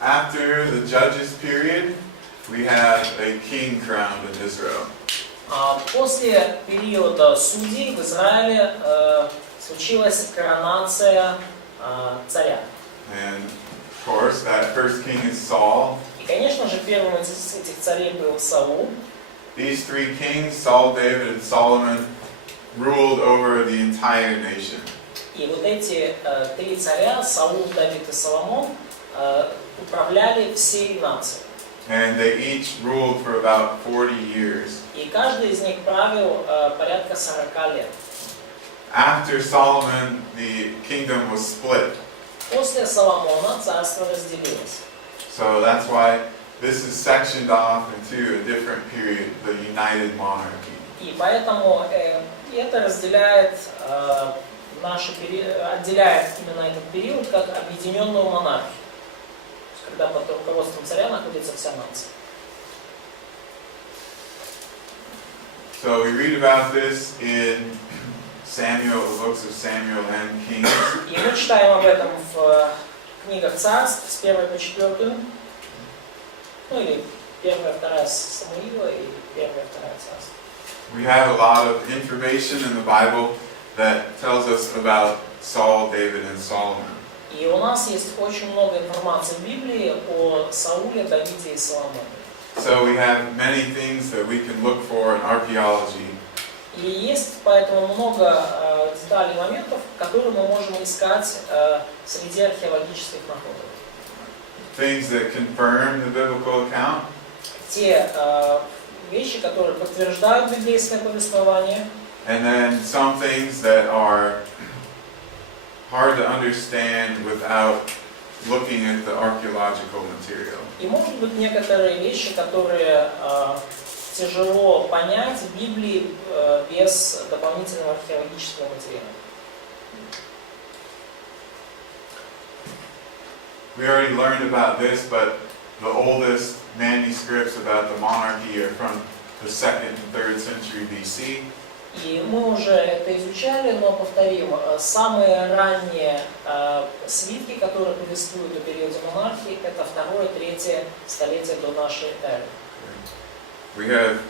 After the judges period, we have a king crowned in Israel. После периода судей в Израиле случилась коронация царя. And of course, that first king is Saul. И, конечно же, первым из этих царей был Саул. These three kings, Saul, David, and Solomon, ruled over the entire nation. И вот эти три царя, Саул, Давид и Соломон, управляли всей нацией. And they each ruled for about 40 years. И каждый из них правил порядка 40 лет. After Solomon, the kingdom was split. После Соломона царство разделилось. So that's why this is sectioned off into a different period, the United Monarchy. И поэтому это разделяет отделяет именно этот период как объединенную монархию, когда под руководством царя находится вся нация. So we read about this in Samuel, the books of Samuel and Kings. И мы читаем об этом в книгах царств с 1 по 4, ну или 1, 2 Самуила и 1, 2 царств. We have a lot of information in the Bible that tells us about Saul, David, and Solomon. И у нас есть очень много информации в Библии о Сауле, Давиде и Соломоне. So we have many things that we can look for in archaeology. И есть поэтому много деталей, моментов, которые мы можем искать среди археологических находок. Things that confirm the biblical account. Те вещи, которые подтверждают библейское повествование. And then some things that are hard to understand without looking at the archaeological material. И может быть некоторые вещи, которые тяжело понять в Библии без дополнительного археологического материала. We already learned about this, but the oldest manuscripts about the monarchy are from the 2nd and 3rd century BC. И мы уже это изучали, но повторим, самые ранние свитки, которые повествуют о периоде монархии, это 2-3 столетие до нашей эры. We have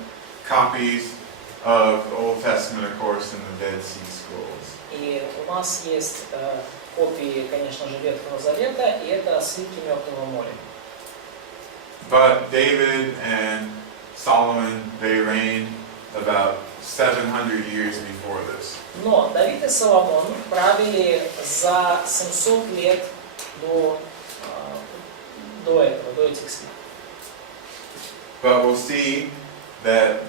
copies of the Old Testament, of course, in the Dead Sea Scrolls. И у нас есть копии, конечно же, Ветхого Завета, и это свитки Мертвого моря. But David and Solomon, they reigned about 700 years before this. Но Давид и Соломон правили за 700 лет до этих свитков. But we'll see that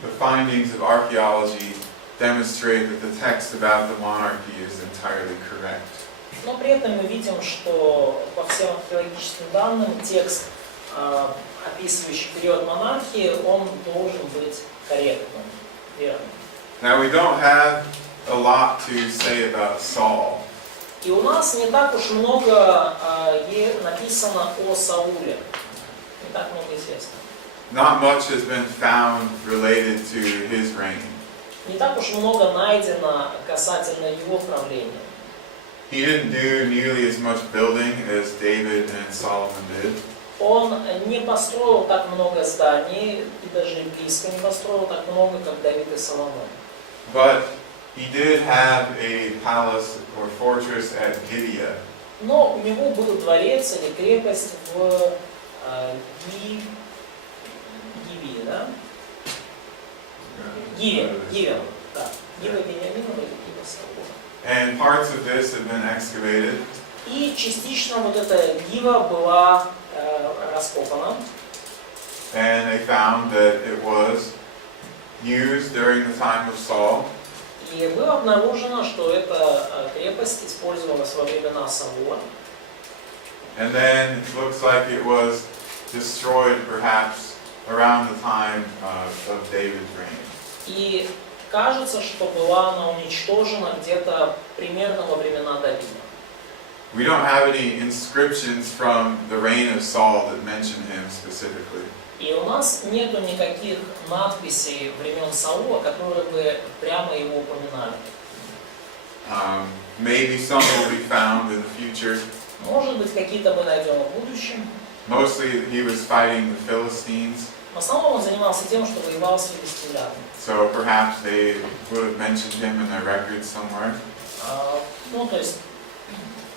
the findings of archaeology demonstrate that the text about the monarchy is entirely correct. Но при этом мы видим, что по всем археологическим данным текст, описывающий период монархии, он должен быть корректным, верным. Now we don't have a lot to say about Saul. И у нас не так уж много написано о Сауле, не так много известно. Not much has been found related to his reign. Не так уж много найдено касательно его правления. He didn't do nearly as much building as David and Solomon did. Он не построил так много зданий, и даже близко не построил так много, как Давид и Соломон. But he did have a palace or fortress at Gibeah. Но у него был дворец или крепость в Гиве, да? Гиве, да. Гива Вениаминова или Гива Саула. And parts of this have been excavated. И частично вот эта Гива была раскопана. And they found that it was used during the time of Saul. И было обнаружено, что эта крепость использовалась во времена Саула. And then it looks like it was destroyed perhaps around the time of David's reign. И кажется, что была она уничтожена где-то примерно во времена Давида. We don't have any inscriptions from the reign of Saul that mention him specifically. И у нас нету никаких надписей времен Саула, которые бы прямо его упоминали. Maybe some will be found in the future. Может быть, какие-то мы найдем в будущем. Mostly he was fighting the Philistines, В основном он занимался тем, что воевал с филистимлянами. so perhaps they would have mentioned him in their records somewhere. Ну, то есть,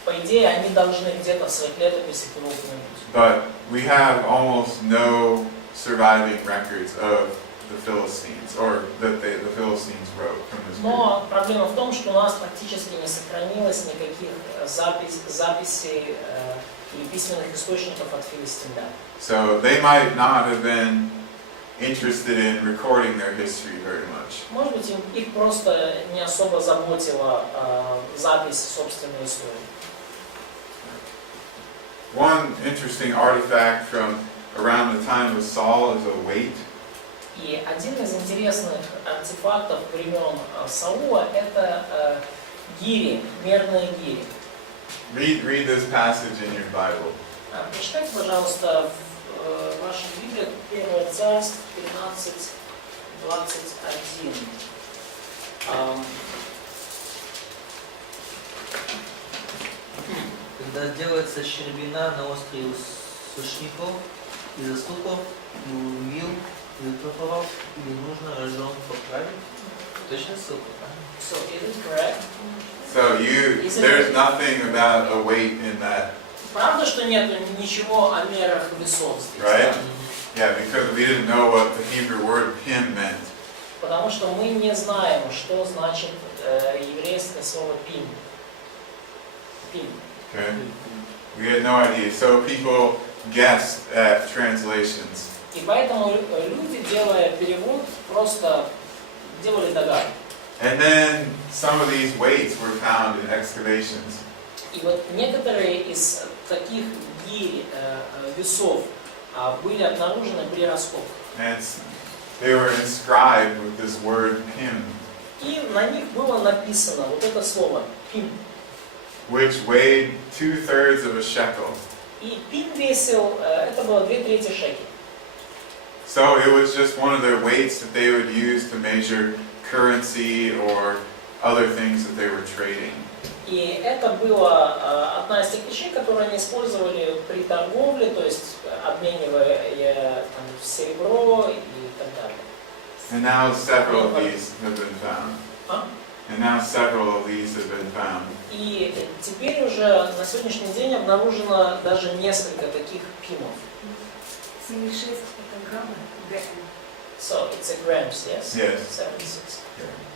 по идее, они должны где-то в своих летописях его упомянуть. But we have almost no surviving records of the Philistines, or that the Philistines wrote from this group. Но проблема в том, что у нас практически не сохранилось никаких записей или письменных источников от филистимлян. So they might not have been interested in recording their history very much. Может быть, их просто не особо заботила запись собственной истории. One interesting artifact from around the time of Saul is a weight. И один из интересных артефактов времен Саула – это гири, мерные гири. Read this passage in your Bible. Прочитайте, пожалуйста, в вашей Библии 1 Царств 13:21. Когда сделается щербина на острове сушников и заступов, и увил, и утроповал, или нужно рожон поправить. Точно ссылка, правильно? So, is it correct? So there's nothing about a weight in that, Правда, что нет ничего о мерах весов здесь? right? Да? Yeah, because we didn't know what the Hebrew word pim meant. Потому что мы не знаем, что значит еврейское слово пим. Пим. Okay? We had no idea. So people guessed at translations. И поэтому люди, делая перевод, просто делали догадки. And then some of these weights were found in excavations. И вот некоторые из таких гирь, весов были обнаружены при раскопках. And they were inscribed with this word pim, И на них было написано вот это слово пим. which weighed 2/3 of a shekel. И пим весил, это было 2/3 шекеля. So it was just one of their weights that they would use to measure currency or other things that they were trading. И это была одна из тех вещей, которые они использовали при торговле, то есть обменивая там, серебро и так далее. And now several of these have been found. А? And now several of these have been found. И теперь уже на сегодняшний день обнаружено даже несколько таких пимов. 76 это граммы. So it's a grams, yes? Yes. 76.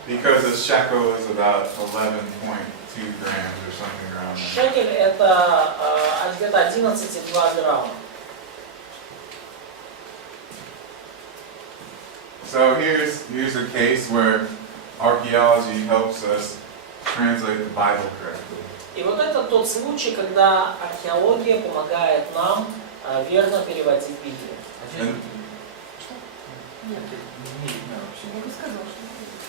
Because a shekel is about 11.2 grams or something around there. Шекель это где-то 11,2 грамма. So here's a case where archaeology helps us translate the Bible correctly. И вот это тот случай, когда археология помогает нам верно переводить Библию. And Нет, я бы сказала, что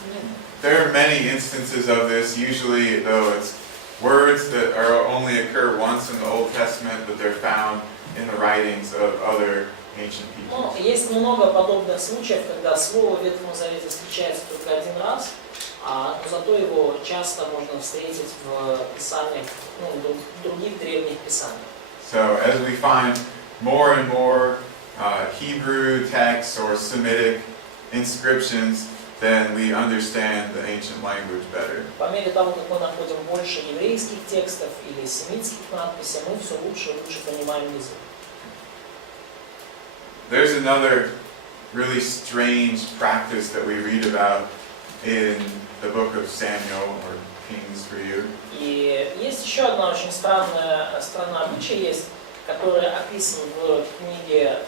нет. there are many instances of this. Usually, though, it's words that only occur once in the Old Testament, but they're found in the writings of other ancient Ну, peoples. есть много подобных случаев, когда слово в Ветхом Завете встречается только один раз, но зато его часто можно встретить в писаниях, других древних писаниях. So as we find more and more Hebrew texts or Semitic inscriptions, then we understand the ancient language better. По мере того, как мы находим больше еврейских текстов или семитских надписей, мы все лучше и лучше понимаем язык. There's another really strange practice that we read about in the book of Samuel, or Kings for you. И есть еще одна очень странная обычай, есть, которая описана в книге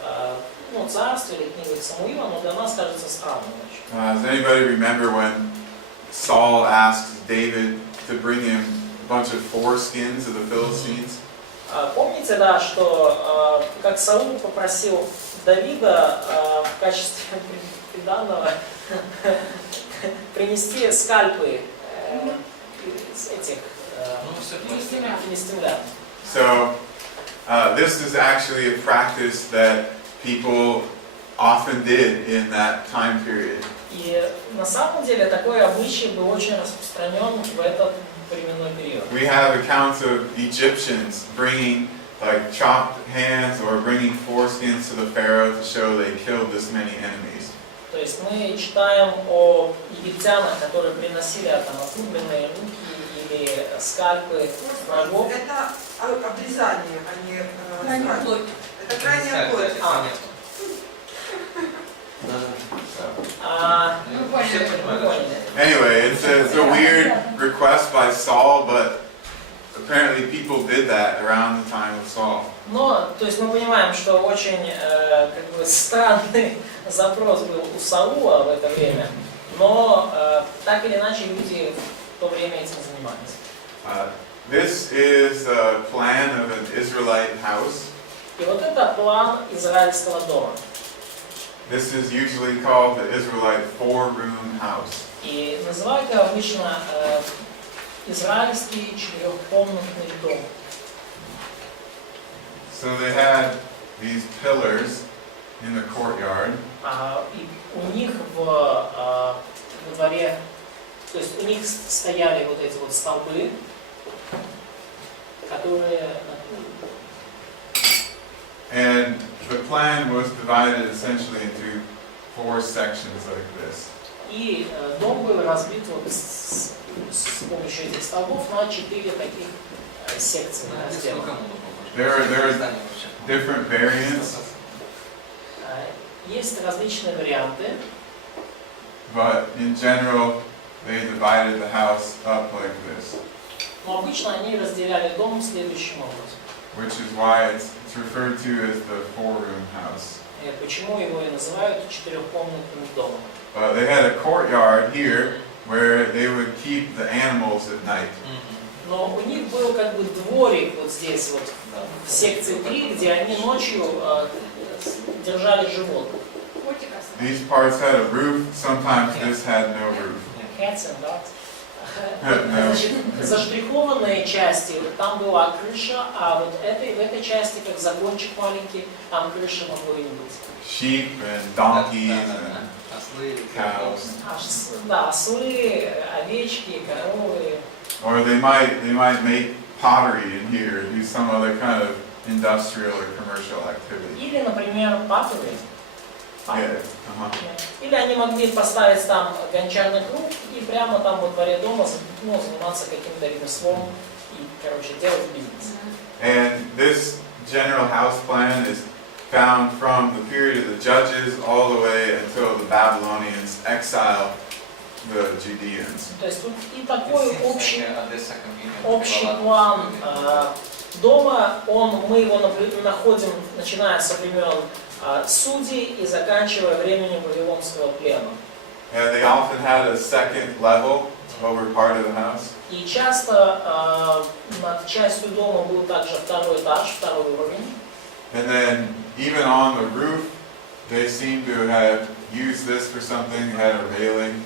Царств или книге Самуила, но для нас кажется странным очень. Does anybody remember when Saul asked David to bring him a bunch of foreskins of the Philistines? Помните, да, что как Саул попросил Давида в качестве приданого принести скальпы из этих филистимлян. So this is actually a practice that people often did in that time period. И на самом деле такой обычай был очень распространен в этот временной период. We have accounts of Egyptians bringing like chopped hands or bringing foreskins to the Pharaoh to show they killed this many enemies. То есть мы читаем о египтянах, которые приносили там отрубленные руки или скальпы врагов. Это обрезание, а не Крайняя скальп. плоть. Это крайняя плоть. Ну, Все понятно. понимают. Anyway, it's a weird request by Saul, but apparently people did that around the time of Saul. Но, то есть мы понимаем, что очень как бы странный запрос был у Саула в это время, но так или иначе люди в то время этим занимались. This is a plan of an Israelite house. И вот это план израильского дома. This is usually called the Israelite four-room house. И называют его обычно израильский четырехкомнатный дом. So they had these pillars in the courtyard. И у них во дворе, то есть у них стояли вот эти вот столбы, которые... And the plan was divided essentially into four sections like this. И дом был разбит вот с помощью этих столбов на 4 таких секции. разделов. There are different variants, Есть различные варианты, but in general, they divided the house up like this, но обычно они разделяли дом следующим образом. which is why it's referred to as the four-room house. Почему его и называют четырехкомнатным домом? They had a courtyard here where they would keep the animals at night. Но у них был как бы дворик вот здесь вот, в секции 3, где они ночью держали животных. These parts had a roof, sometimes this had no roof. Cats and dogs. Значит, заштрихованные части, там была крыша, а вот в этой части, как загончик маленький, там крыша могло и не быть. Sheep and donkeys and cows. Да, ослы, овечки, коровы. Or they might make pottery in here, do some other kind of industrial or commercial activity. Или, например, патовые. Yeah. Или они могли поставить там гончарный круг и прямо там во дворе дома заниматься каким-то ремеслом и, короче, делать бизнес. And this general house plan is found from the period of the Judges all the way until the Babylonians exile the Judeans. То есть тут и такой общий план дома, мы его находим, начиная со времен судей и заканчивая временем Вавилонского плена. And they often had a second level over part of the house. И часто над частью дома был также второй этаж, второй уровень. And then even on the roof, they seem to have used this for something, had a railing,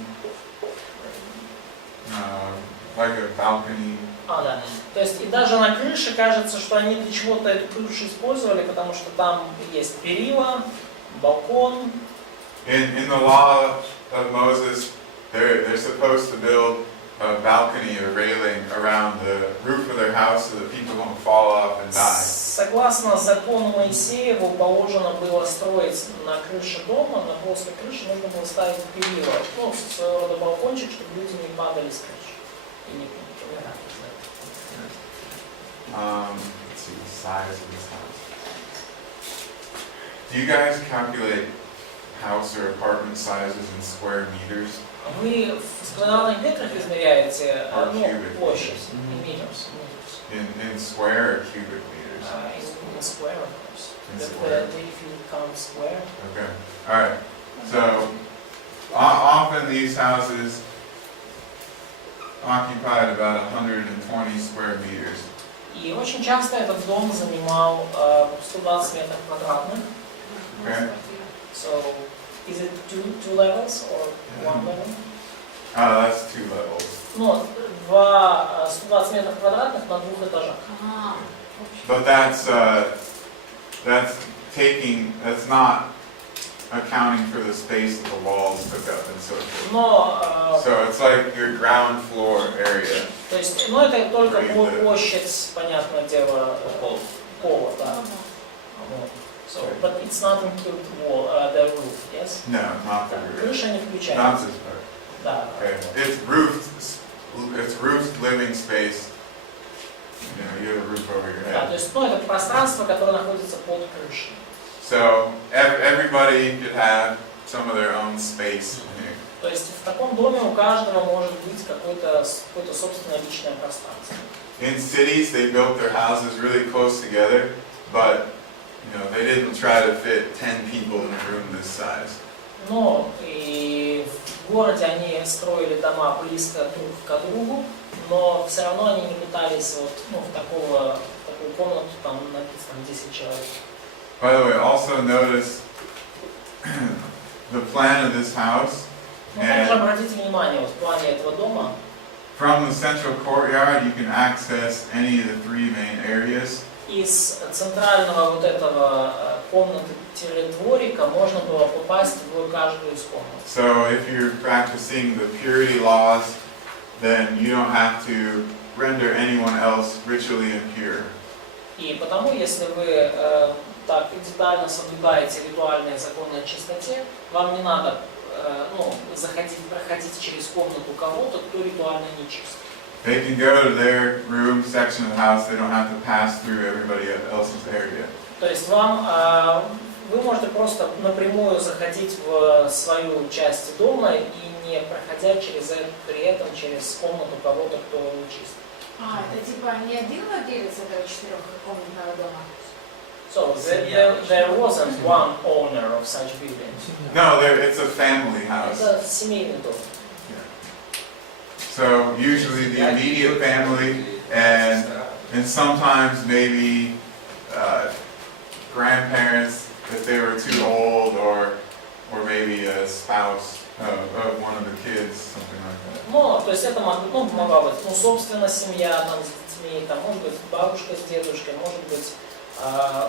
like a balcony. Да. То есть и даже на крыше кажется, что они для чего-то эту крышу использовали, потому что там есть перила, балкон. In the law of Moses, they're supposed to build a balcony or railing around the roof of their house so that people don't fall off and die. Согласно закону Моисееву, положено было строить на крыше дома, на плоской крыше нужно было ставить перила, своего рода балкончик, чтобы люди не падали с крыши и не помирали. Let's see the size of this house. Do you guys calculate house or apartment sizes in square meters? Вы в квадратных метрах измеряете площадь, meters. In square or cubic meters? In square, of course. In square. If you count square. Okay. All right. So often these houses occupied about 120 square meters. И очень часто этот дом занимал 120 метров квадратных. Okay. So, is it two levels or one level? That's 2 levels. Ну, 120 метров квадратных на 2 этажах. But that's not accounting for the space that the walls took up and so forth. Но So it's like your ground floor area. То есть, ну это только площадь, понятное дело, пола, да. Вот. So, but it's not include wall, the roof, yes? No, not the Да, roof. крыша не Not включается. this part. Да. Okay. It's roofed living space. You know, you have a roof over your Да, то head. есть, ну это пространство, которое находится под крышей. So everybody could have some of their own space in here. То есть в таком доме у каждого может быть какое-то собственное личное пространство. In cities, they built their houses really close together, but you know, they didn't try to fit 10 people in a room this size. Но и в городе они строили дома близко друг к другу, но все равно они не пытались вот, ну, в такую комнату там набить там 10 человек. By the way, also notice the plan of this house. Но также обратите внимание, вот в плане этого дома, From the central courtyard, you can access any of the three main areas. из центрального вот этого комнаты-дворика можно было попасть в каждую из комнат. So if you're practicing the purity laws, then you don't have to render anyone else ritually impure. И потому, если вы так детально соблюдаете ритуальные законы о чистоте, вам не надо проходить через комнату кого-то, кто ритуально нечист. They can go to their room section of the house. They don't have to pass through everybody else's area. То есть вы можете просто напрямую заходить в свою часть дома и не проходя при этом через комнату кого-то, кто нечист. Это типа не один владелец этого 4-комнатного дома? So there wasn't one owner of such building. No, it's a family house. Это семейный дом. So usually the immediate family and sometimes maybe grandparents if they were too old or maybe a spouse of one of the kids, something like that. Ну, то есть это могла быть, собственно, семья там с детьми, там может быть бабушка с дедушкой, может быть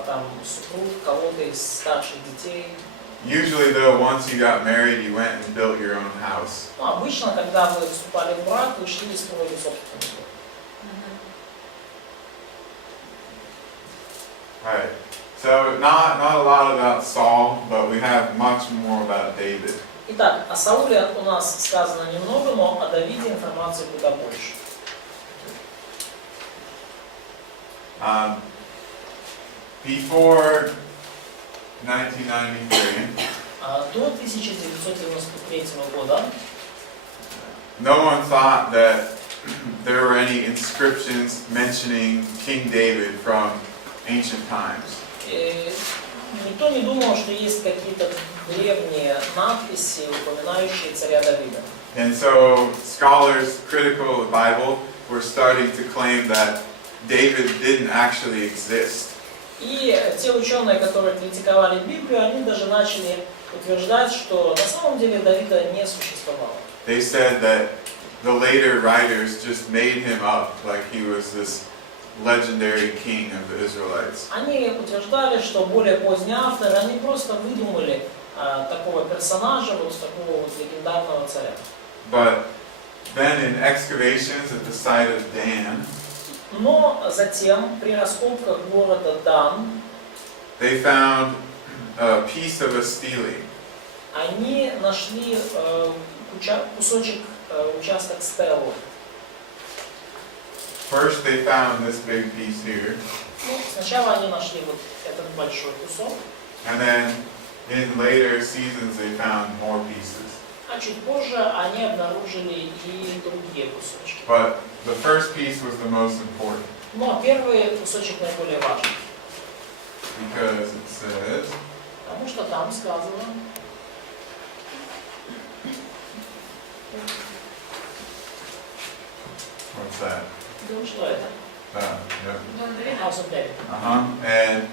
там супруг кого-то из старших детей. Usually though, once you got married, you went and built your own house. Ну, обычно, когда вы вступали в брак, вы шли и строили собственный дом. Right. So not a lot about Saul, but we have much more about David. Итак, о Сауле у нас сказано немного, но о Давиде информации куда больше. Before 1993, До 1993 года no one thought that there were any inscriptions mentioning King David from ancient times. никто не думал, что есть какие-то древние надписи, упоминающие царя Давида. And so scholars critical of the Bible were starting to claim that David didn't actually exist. И те ученые, которые критиковали Библию, они даже начали утверждать, что на самом деле Давида не существовало. They said that the later writers just made him up like he was this legendary king of the Israelites. Они утверждали, что более поздние авторы, они просто выдумали такого персонажа, вот такого вот легендарного царя. But then in excavations at the site of Dan, Но затем при раскопках города Дан they found a piece of a stele. они нашли участок стелы. First they found this big piece here, Ну, сначала они нашли вот этот большой кусок, and then in later seasons they found more pieces. а чуть позже они обнаружили и другие кусочки. But the first piece was the most important Но первый кусочек наиболее важный, because it says, потому что там сказано, what's that? что это? Yeah. Дом Давида? House of David. And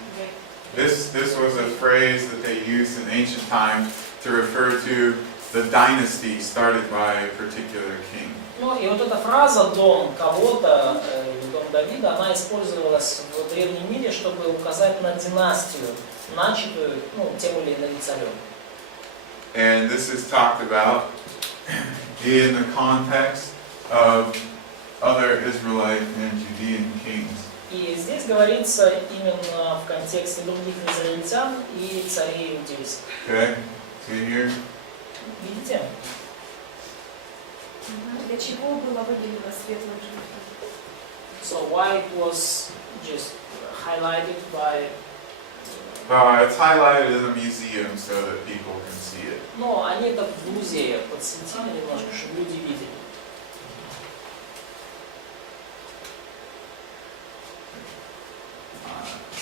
this was a phrase that they used in ancient times to refer to the dynasty started by a particular king. Ну и вот эта фраза «дом кого-то», «дом Давида», она использовалась в древнем мире, чтобы указать на династию, начатую тем или иным царем. And this is talked about in the context of other Israelite and Judean kings. И здесь говорится именно в контексте других израильтян и царей иудейских. Okay? See here? Видите? Для чего было выделено светлое жертву? So why it was just highlighted by... It's highlighted in the museum so that people can see it. Но они это в музее подсветили немножко, чтобы люди видели.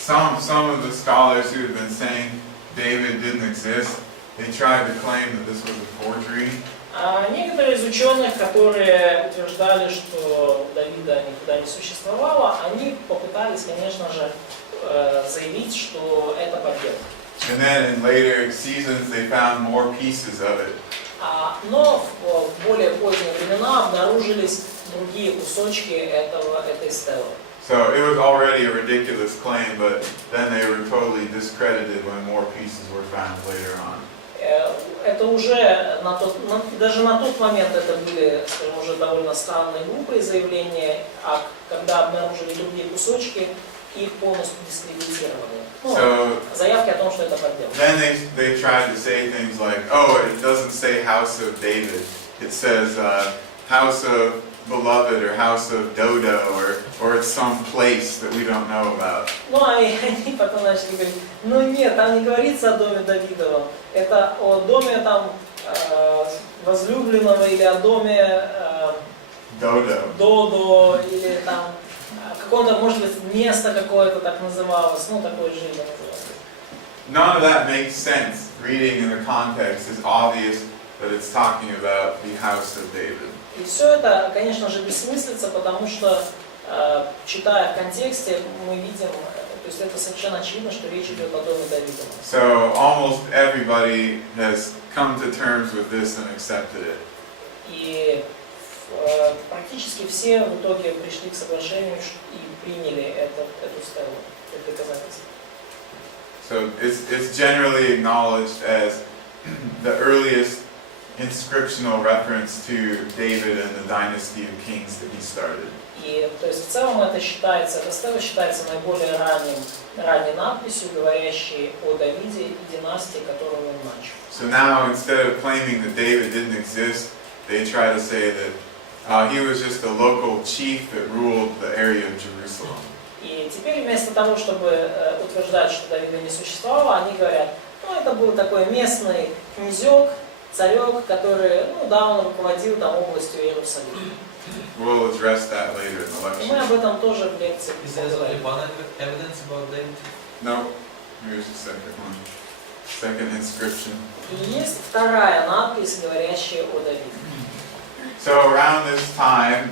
Some of the scholars who have been saying David didn't exist, they tried to claim that this was a forgery. А некоторые из ученых, которые утверждали, что Давида никогда не существовало, они попытались, конечно же, заявить, что это подделка. And then in later seasons they found more pieces of it. Но в более поздние времена обнаружились другие кусочки этой стелы. So it was already a ridiculous claim, but then they were totally discredited when more pieces were found later on. Это уже даже на тот момент это были, скажем, уже довольно странные глупые заявления, а когда обнаружили другие кусочки, их полностью дискредитировали. Заявки о том, что это подделка. Then they tried to say things like, oh, it doesn't say house of David, it says house of beloved or house of Dodo or it's some place that we don't know about. Ну, они потом начали говорить, ну нет, там не говорится о доме Давидовом, это о доме там возлюбленного или о доме Додо или там какое-то, может быть, место какое-то так называлось, ну такое жилье называлось. None of that makes sense. Reading in the context is obvious that it's talking about the house of David. И все это, конечно же, бессмыслица, потому что, читая в контексте, мы видим, то есть это совершенно очевидно, что речь идет о доме Давидова. So almost everybody has come to terms with this and accepted it. И практически все в итоге пришли к соглашению и приняли эту стелу, это доказательство. So it's generally acknowledged as the earliest inscriptional reference to David and the dynasty of kings that he started. И то есть в целом эта стела считается наиболее ранней надписью, говорящей о Давиде и династии, которую он начал. So now instead of claiming that David didn't exist, they try to say that he was just a local chief that ruled the area of Jerusalem. И теперь вместо того, чтобы утверждать, что Давида не существовало, они говорят, ну это был такой местный князек, царек, который, ну да, он руководил там областью Иерусалима. We'll address that later in the lecture. И мы об этом тоже в лекции Is there only поговорим. one evidence about David? No, here's the second one. Second inscription. И есть вторая надпись, говорящая о Давиде. So around this time,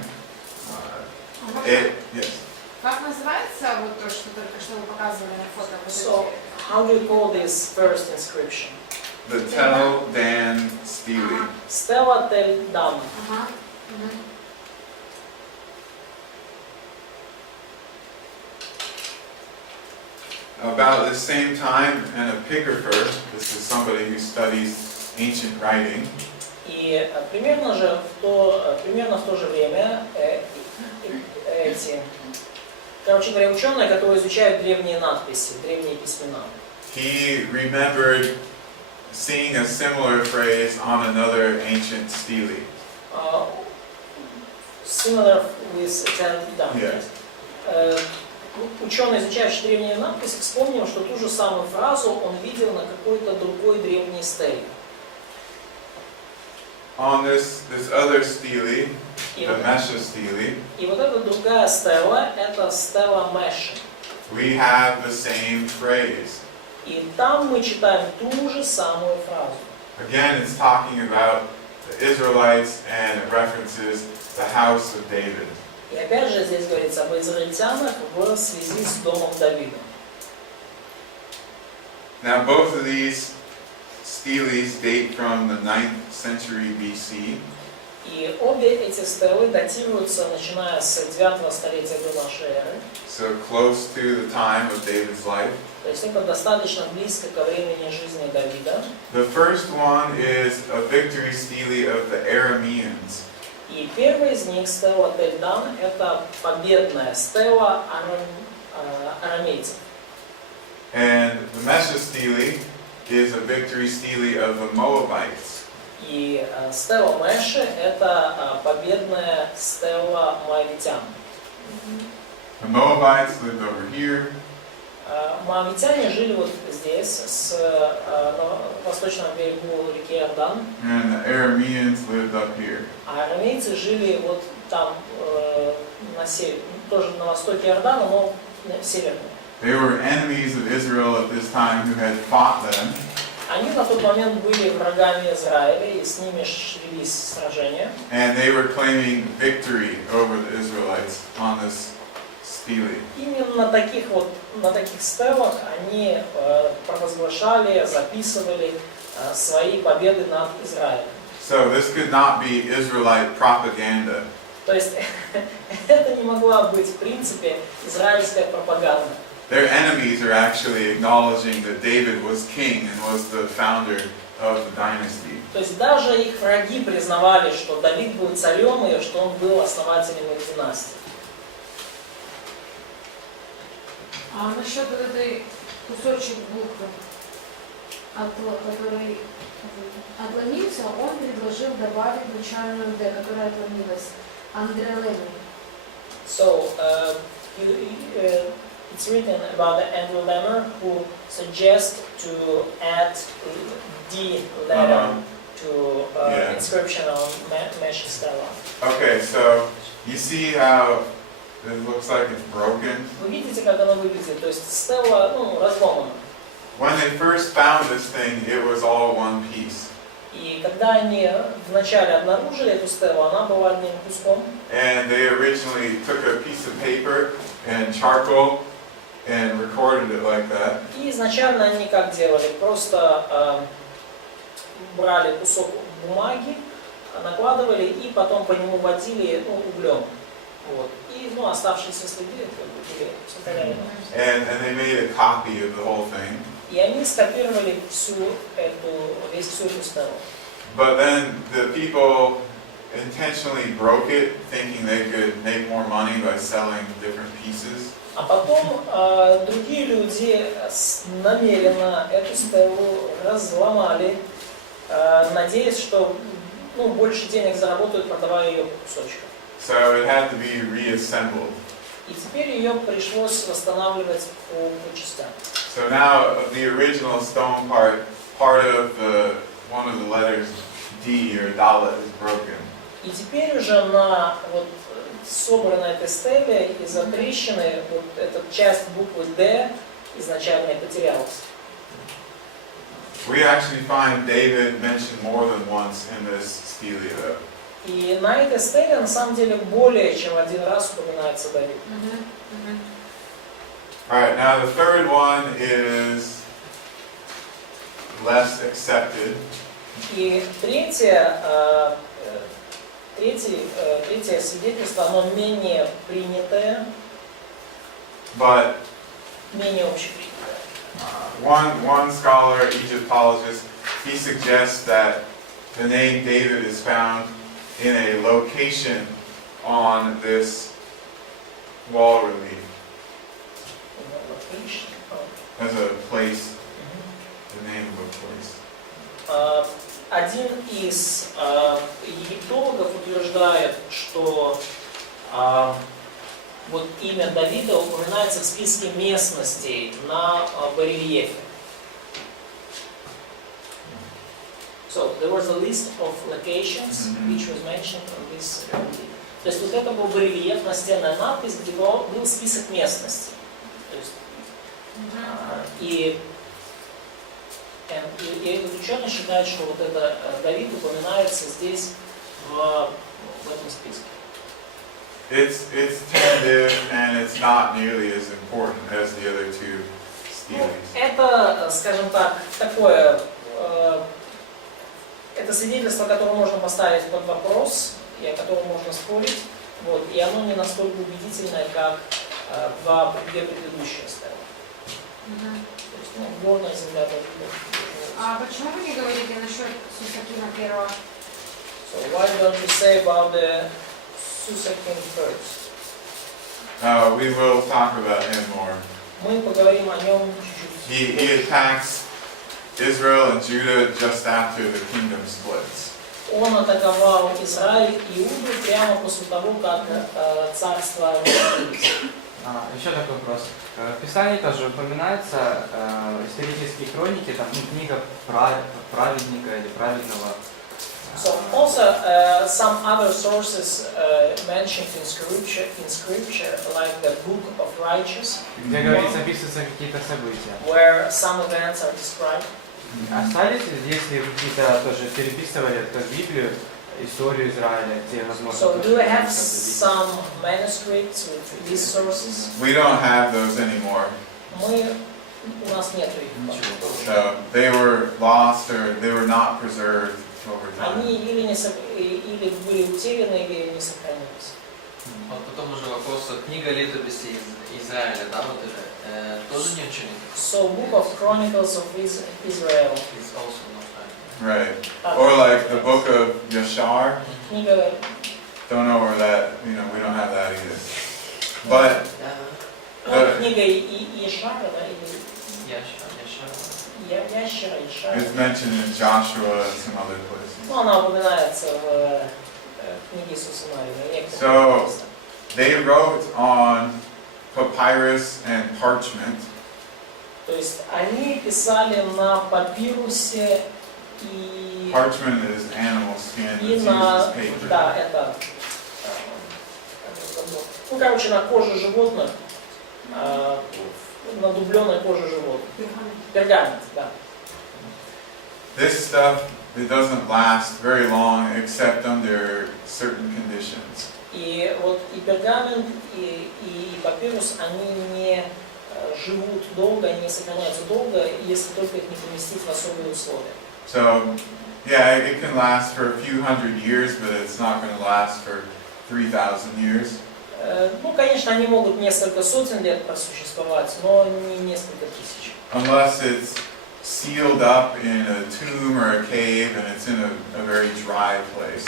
yes. Как называется вот то, что только что вы показывали на фото? Вот So, how do you call this first inscription? The Tel Dan Stele. Стела Тель Дан. Ага. About the same time, an epigrapher, this is somebody who studies ancient writing, И примерно в то же время короче говоря, ученые, которые изучают древние надписи, древние письмена, he remembered seeing a similar phrase on another ancient stele. similar with Telь Дан. Yes. Ученый, изучающий древние надписи, вспомнил, что ту же самую фразу он видел на какой-то другой древней стеле. On this other stele, И the Mesha stele, и вот эта другая стела, это стела Меши. we have the same phrase. И там мы читаем ту же самую фразу. Again, it's talking about the Israelites and it references the house of David. И опять же здесь говорится об израильтянах в связи с домом Давида. Now, both of these steles date from the 9th century BC. И обе эти стелы датируются, начиная с 9 столетия до нашей эры. So close to the time of David's life. То есть это достаточно близко ко времени жизни Давида. The first one is a victory stele of the Arameans. И первый из них, стела Тель-Дан, это победная стела арамейцев. And the Mesha stele is a victory stele of the Moabites. И стела Мэши это победная стела моавитян. The Moabites lived over here, Моавитяне жили вот здесь, на восточном берегу реки Иордан, and the Arameans lived up here. а арамейцы жили вот там, на севере, тоже на востоке Иордана, но севернее. They were enemies of Israel at this time who had fought them. Они на тот момент были врагами Израиля, и с ними шлись сражения. And they were claiming victory over the Israelites on this stele. Именно на таких стелах они провозглашали, записывали свои победы над Израилем. So this could not be Israelite propaganda. То есть это не могла быть в принципе израильская пропаганда. Their enemies are actually acknowledging that David was king and was the founder of the dynasty. То есть даже их враги признавали, что Давид был царем и что он был основателем их династии. А насчет вот этой кусочек буквы, который отломился, он предложил добавить начальную «д», которая отломилась. Андрелеми. So it's written about the Andrew Lemmer who suggests to add D letter to inscription on Mesh Stela. Okay, so you see how it looks like it's broken? Вы видите, как оно выглядит? То есть стела, разломана. When they first found this thing, it was all one piece. И когда они вначале обнаружили эту стелу, она была одним куском. And they originally took a piece of paper and charcoal and recorded it like that. И изначально они как делали? Просто брали кусок бумаги, накладывали и потом по нему водили углем. Вот. И оставшиеся следы были составляли. And they made a copy of the whole thing. И они скопировали всю эту стелу. But then the people intentionally broke it, thinking they could make more money by selling different pieces. А потом другие люди намеренно эту стелу разломали, надеясь, что больше денег заработают, продавая ее по кусочкам. So it had to be reassembled. И теперь ее пришлось восстанавливать по частям. So now the original stone part of one of the letters D or Dalet is broken. И теперь уже на собранной этой стеле из-за трещины эта часть буквы D изначально потерялась. We actually find David mentioned more than once in this stele though. И на этой стеле на самом деле более чем один раз упоминается Давид. Alright, now the third one is less accepted. И третье свидетельство, оно менее принятое, But менее общепринятое. one scholar, Egyptologist, he suggests that the name David is found in a location on this wall relief as a place, the name of a place. Один из египтологов утверждает, что имя Давида упоминается в списке местностей на барельефе. So there was a list of locations which was mentioned on this relief. То есть это был барельеф, настенная надпись, где был список местностей. То есть, и этот ученый считает, что это Давид упоминается здесь в этом списке. It's tentative and it's not nearly as important as the other two steles. Это, скажем так, такое, это свидетельство, которое можно поставить под вопрос, и о котором можно спорить, и оно не настолько убедительное, как две предыдущие стелы. То есть, горная земля. А почему вы не говорите насчет Сусакина первого? So why don't you say about the Susa-king first? We will talk about him more. Мы поговорим о нем чуть-чуть. He attacks Israel and Judah just after the kingdom splits. Он атаковал Израиль и Иуду прямо после того, как царство разделилось. Еще такой вопрос. В Писании тоже упоминается исторические хроники, там книга праведника или праведного. So also some other sources mentioned in scripture, like the Book of Righteous, Где говорится, описываются какие-то события. where some events are described. Остались ли, если какие-то тоже переписывали эту Библию, историю Израиля, те, возможно, So do you have тоже some manuscripts with these sources? We don't have those anymore. У нас нет их. So they were lost or they were not preserved over time. Они или были утеряны, или не сохранились. Вот потом уже вопрос, книга летописи Израиля, да, вот это тоже не ученик? So Book of Chronicles of Israel. It's also not Right. Or like the book of Yashar. Книга, Don't know where that, we don't have that either. But книга Ешара, да, или Ящера, Ешара. it's mentioned in Joshua and some other places. Ну, она упоминается в книге Иисуса Навина. So they wrote on papyrus and parchment. То есть они писали на папирусе и Parchment is animal skin that's и used на, as paper. да, это, ну, короче, на коже животных, на дубленой коже животных. Пергамент, да. This stuff, it doesn't last very long except under certain conditions. И вот и пергамент, и папирус, они не живут долго, они не сохраняются долго, если только их не поместить в особые условия. So, yeah, it can last for a few hundred years, but it's not going to last for 3,000 years. Ну, конечно, они могут несколько сотен лет просуществовать, но не несколько тысяч. Unless it's sealed up in a tomb or a cave and it's in a very dry place.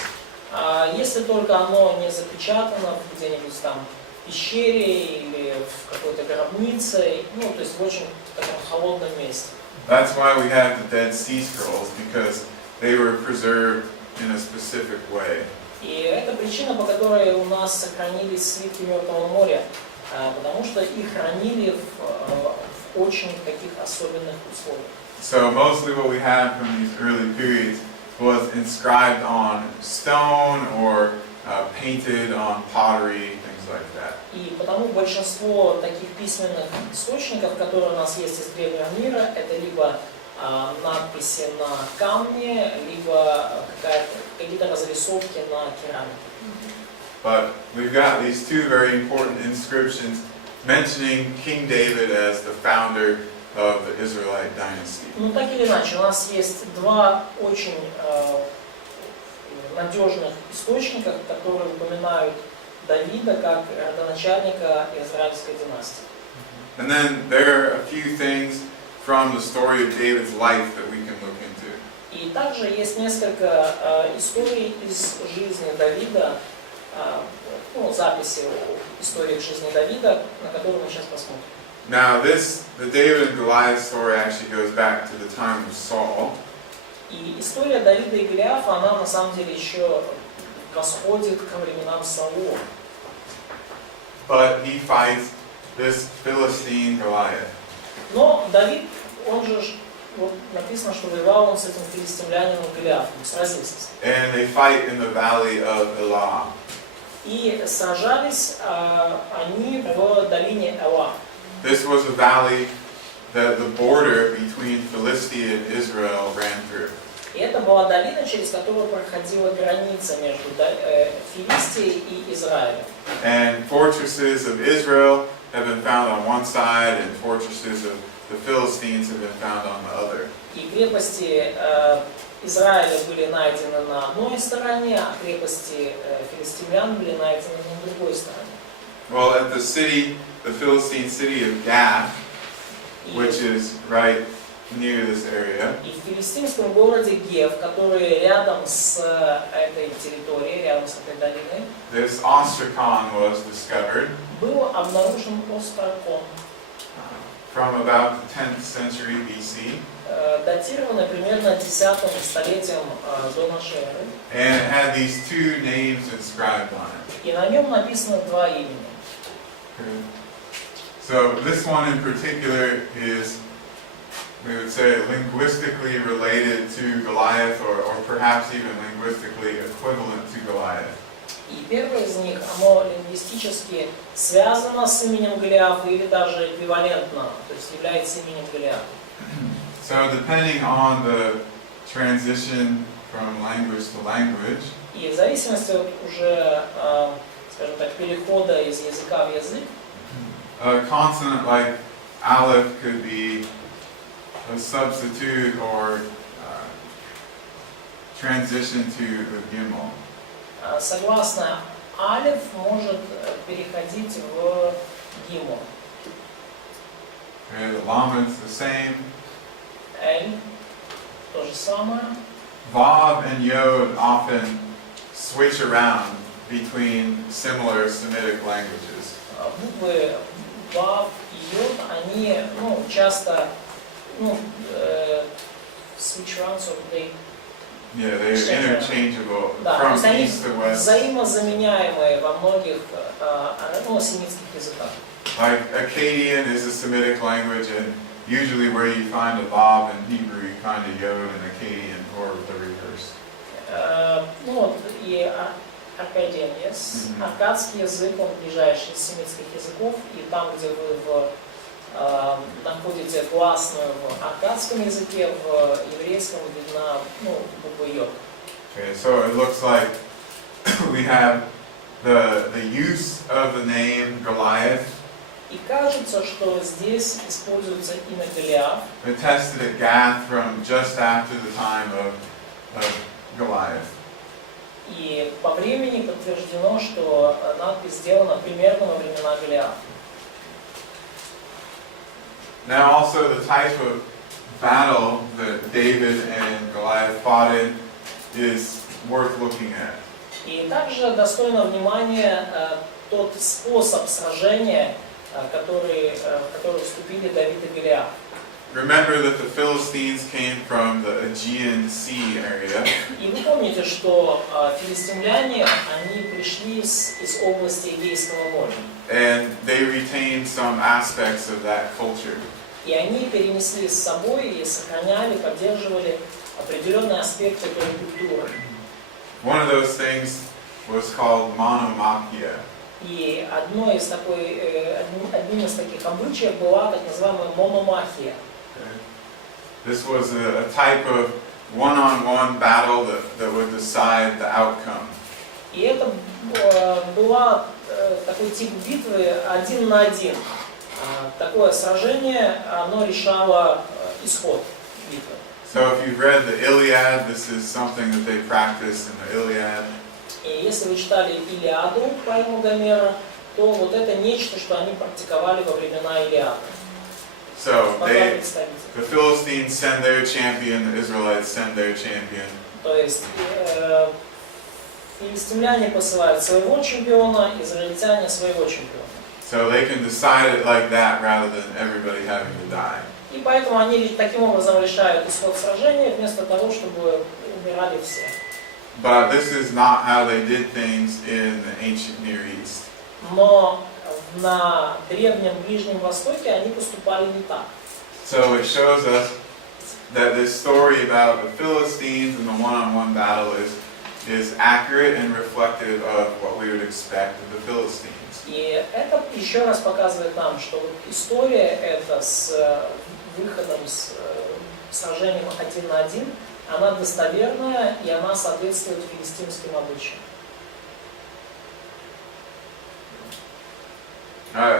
Если только оно не запечатано где-нибудь там в пещере или в какой-то гробнице, ну, то есть в очень таком холодном месте. That's why we have the Dead Sea Scrolls, because they were preserved in a specific way. И это причина, по которой у нас сохранились свитки Мертвого моря, потому что их хранили в очень таких особенных условиях. So mostly what we have from these early periods was inscribed on stone or painted on pottery, things like that. И потому большинство таких письменных источников, которые у нас есть из древнего мира, это либо надписи на камне, либо какие-то разрисовки на керамике. But we've got these two very important inscriptions mentioning King David as the founder of the Israelite dynasty. Ну так или иначе, у нас есть два очень надежных источника, которые упоминают Давида как родоначальника израильской династии. And then there are a few things from the story of David's life that we can look into. И также есть несколько историй из жизни Давида, ну, записи истории жизни Давида, на которые мы сейчас посмотрим. Now the David and Goliath story actually goes back to the time of Saul. И история Давида и Голиафа, она на самом деле еще восходит ко временам Саула. But he fights this Philistine Goliath. Но Давид, он же, вот написано, что воевал он с этим филистимлянином Голиафом, сразился с ним. And they fight in the valley of Elah. И сражались они в долине Эла. This was a valley that the border between Philistia and Israel ran through. И это была долина, через которую проходила граница между Филистией и Израилем. And fortresses of Israel have been found on one side, and fortresses of the Philistines have been found on the other. И крепости Израиля были найдены на одной стороне, а крепости филистимлян были найдены на другой стороне. Well, at the Philistine city of Gath, which is right near this area, И в филистимском городе Гев, который рядом с этой территорией, рядом с этой долиной, this ostracon was discovered был обнаружен острокон, from about the 10th century BC, датированный примерно 10 столетием до нашей эры. and it had these two names inscribed on it. И на нем написано два имени. So this one in particular is, we would say, linguistically related to Goliath, or perhaps even linguistically equivalent to Goliath. И первое из них, оно лингвистически связано с именем Голиафа или даже эквивалентно, то есть является именем Голиафа. So depending on the transition from language to language, И в зависимости от уже, скажем так, перехода из языка в язык, a consonant like aleph could be a substitute or transition to the gimel. согласно алиф может переходить в гимон. Okay, the lamed is the same. Эль то же самое. Vav and Yod often switch around between similar Semitic languages. Буквы Вав и Йод, они часто switch around, so they Yeah, they're interchangeable да, то from есть они east to west. взаимозаменяемые во многих семитских языках. Like Akkadian is a Semitic language, and usually where you find a Vav in Hebrew, you find a Yod in Akkadian, or the reverse. И Аркадиан, yes. Аркадский язык, он ближайший из семитских языков, и там, где вы находите гласную в аркадском языке, в еврейском видна буква Йод. Okay, so it looks like we have the use of the name Goliath И кажется, что здесь используется имя Голиаф, attested at Gath from just after the time of Goliath. и по времени подтверждено, что надпись сделана примерно во времена Голиафа. Now also the type of battle that David and Goliath fought in is worth looking at. И также достойно внимания тот способ сражения, в который вступили Давид и Голиаф. Remember that the Philistines came from the Aegean Sea area, И вы помните, что филистимляне, они пришли из области Эгейского моря. and they retained some aspects of that culture. И они перенесли с собой и сохраняли, поддерживали определенные аспекты той культуры. One of those things was called monomachia. И одним из таких обычаев была так называемая мономахия. Okay. This was a type of one-on-one battle that would decide the outcome. И это была такой тип битвы один на один. Такое сражение, оно решало исход битвы. So if you've read the Iliad, this is something that they practiced in the Iliad. И если вы читали Илиаду, поэму Гомера, то вот это нечто, что они практиковали во времена Илиады. So Могла представить. the Philistines send their champion, the Israelites send their champion. То есть филистимляне посылают своего чемпиона, израильтяне своего чемпиона. So they can decide it like that rather than everybody having to die. И поэтому они таким образом решают исход сражения, вместо того, чтобы умирали все. But this is not how they did things in the ancient Near East. Но на Древнем Ближнем Востоке они поступали не так. So it shows us that this story about the Philistines and the one-on-one battle is accurate and reflective of what we would expect of the Philistines. И это еще раз показывает нам, что вот история эта с выходом, с сражением один на один, она достоверная и она соответствует филистимским обычаям.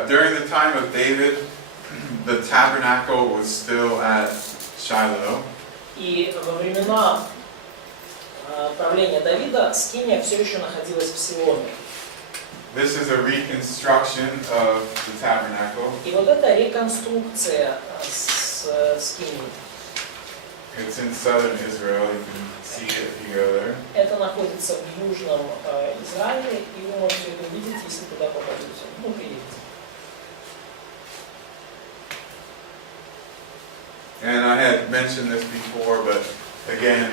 During the time of David, the tabernacle was still at Shiloh. И во времена правления Давида скиния все еще находилась в Силоне. This is a reconstruction of the tabernacle. И вот эта реконструкция с скинией. It's in southern Israel. You can see it if you go there. Это находится в южном Израиле, и вы можете это увидеть, если туда попадете. Ну, приедете. And I had mentioned this before, but again,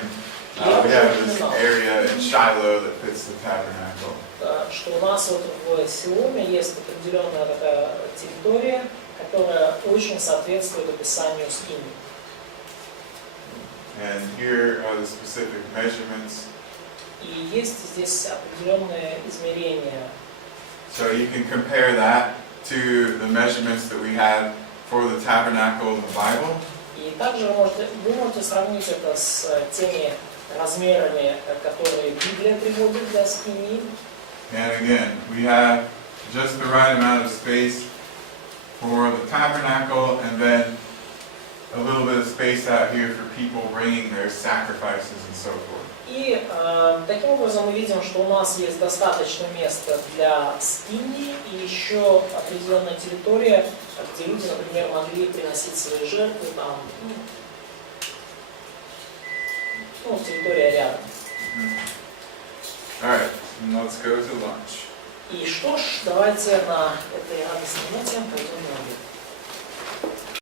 we have this area in Shiloh that fits the tabernacle. Что у нас вот в Сиоме есть определенная такая территория, которая очень соответствует описанию скинии. And here are the specific measurements. И есть здесь определенные измерения. So you can compare that to the measurements that we have for the tabernacle in the Bible. И также вы можете сравнить это с теми размерами, которые Библия приводит для скинии. And again, we have just the right amount of space for the tabernacle, and then a little bit of space out here for people bringing their sacrifices and so forth. И таким образом мы видим, что у нас есть достаточно места для скинии и еще определенная территория, где люди, например, могли приносить свои жертвы, там, ну, территория рядом. All right, let's go to lunch. И что ж, давайте на этой радостной ноте пойдем